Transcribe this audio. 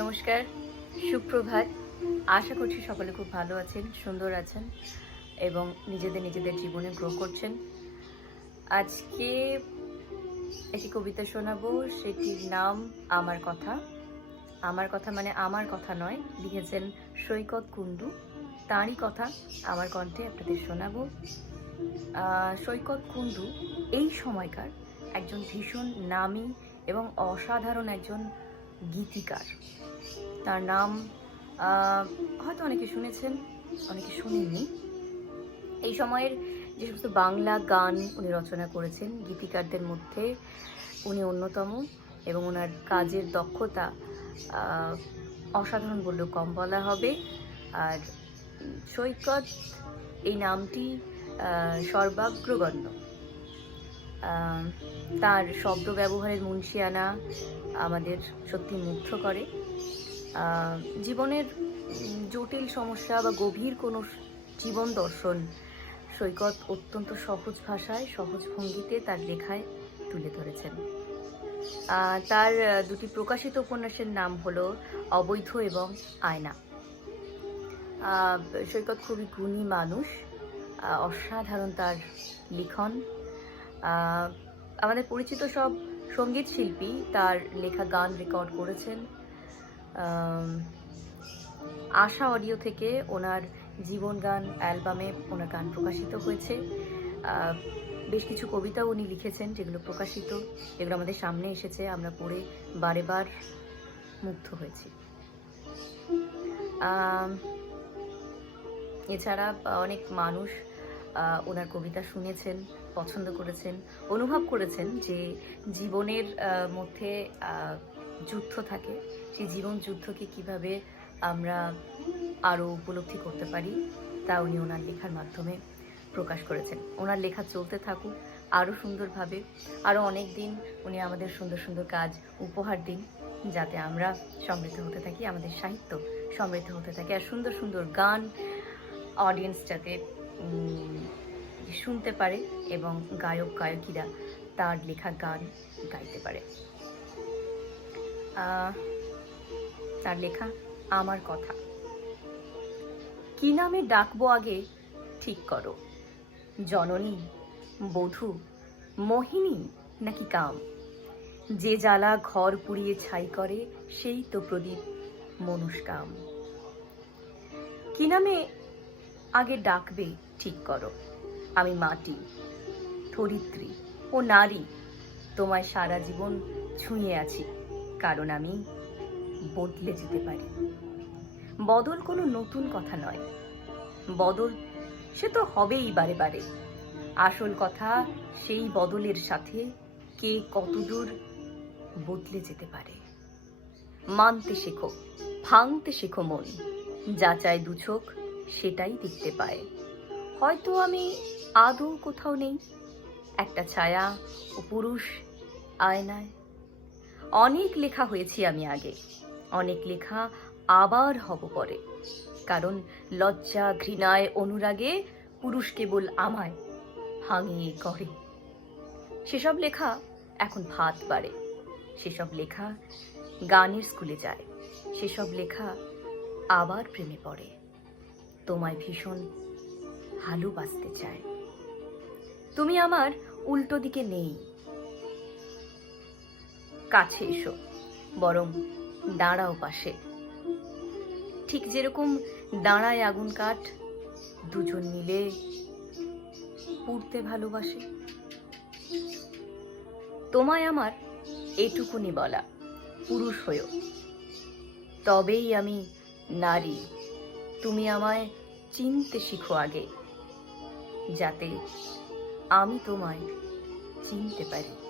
নমস্কার, সুপ্রভাত। আশা করছি সকলে খুব ভালো আছেন, সুন্দর আছেন এবং নিজেদের নিজেদের জীবনে গ্রো করছেন। আজকে একটি কবিতা শোনাবো, সেটির নাম আমার কথা। আমার কথা মানে আমার কথা নয়, লিখেছেন সৈকত কুণ্ডু। তাঁরই কথা আমার কণ্ঠে আপনাদের শোনাবো। সৈকত কুণ্ডু এই সময়কার একজন ভীষণ নামী এবং অসাধারণ একজন গীতিকার। তার নাম হয়তো অনেকে শুনেছেন, অনেকে শুনেননি। এই সময়ের যে সমস্ত বাংলা গান উনি রচনা করেছেন, গীতিকারদের মধ্যে উনি অন্যতম এবং ওনার কাজের দক্ষতা অসাধারণ বললেও কম বলা হবে। আর সৈকত, এই নামটি সর্বাগ্রগণ্য। তার শব্দ ব্যবহারের মুন্সিয়ানা আমাদের সত্যি মুগ্ধ করে। জীবনের জটিল সমস্যা বা গভীর কোনো জীবন দর্শন সৈকত অত্যন্ত সহজ ভাষায়, সহজ ভঙ্গিতে তার লেখায় তুলে ধরেছেন। তার দুটি প্রকাশিত উপন্যাসের নাম হলো অবৈধ এবং আয়না। সৈকত খুবই গুণী মানুষ অসাধারণ তার লিখন। আমাদের পরিচিত সব সংগীত শিল্পী তার লেখা গান রেকর্ড করেছেন। আশা অডিও থেকে ওনার জীবন গান অ্যালবামে ওনার গান প্রকাশিত হয়েছে। বেশ কিছু কবিতাও উনি লিখেছেন যেগুলো প্রকাশিত এগুলো আমাদের সামনে এসেছে। আমরা পড়ে বারে বার মুগ্ধ হয়েছি। এছাড়া অনেক মানুষ ওনার কবিতা শুনেছেন। পছন্দ করেছেন, অনুভব করেছেন যে জীবনের মধ্যে যুদ্ধ থাকে, সেই জীবন যুদ্ধকে কীভাবে আমরা আরও উপলব্ধি করতে পারি, তা উনি ওনার লেখার মাধ্যমে প্রকাশ করেছেন। ওনার লেখা চলতে থাকুক, আরও সুন্দরভাবে, আরও অনেক দিন উনি আমাদের সুন্দর সুন্দর কাজ উপহার দিন, যাতে আমরা সমৃদ্ধ হতে থাকি, আমাদের সাহিত্য সমৃদ্ধ হতে থাকে, আর সুন্দর সুন্দর গান অডিয়েন্স যাতে শুনতে পারে এবং গায়ক, গায়কীরা তার লেখা গান গাইতে পারে। তার লেখা আমার কথা। কি নামে ডাকবো আগে ঠিক করো? জননী, বধূ, মোহিনী নাকি কাম? যে জ্বালা ঘর পুড়িয়ে ছাই করে, সেই তো প্রদীপ মনুষ্কাম। কি নামে আগে ডাকবে ঠিক করো? আমি মাটি, ধরিত্রী ও নারী তোমায় সারা জীবন ছুঁয়ে আছি, কারণ আমি বদলে যেতে পারি। বদল কোনো নতুন কথা নয়। বদল সে তো হবেই বারে বারে। আসল কথা সেই বদলের সাথে কে কতদূর বদলে যেতে পারে। মানতে শেখো, ভাঙতে শেখো মন, যা চায় দু চোখ সেটাই দেখতে পায়। হয়তো আমি আদৌ কোথাও নেই। একটা ছায়া, ও পুরুষ, আয়নায়। অনেক লেখা হয়েছি আমি আগে। অনেক লেখা আবার হব পরে। কারণ লজ্জা, ঘৃণায়, অনুরাগে পুরুষ কেবল আমায় ভাঙিয়ে করে। সেসব লেখা এখন ভাত বাড়ে। সেসব লেখা গানের স্কুলে যায়। সেসব লেখা আবার প্রেমে পড়ে। তোমায় ভীষণ ভালোবাসতে চায়। তুমি আমার উল্টো দিকে নেই। কাছে এসো, বরং দাঁড়াও পাশে। ঠিক যেরকম দাঁড়ায় আগুন কাঠ, দুজন মিলে পুড়তে ভালোবাসে। তোমায় আমার এটুকুনি বলা পুরুষ হয়েও। তবেই আমি নারী, তুমি আমায় চিনতে শিখো আগে, যাতে আমি তোমায় চিনতে পারি।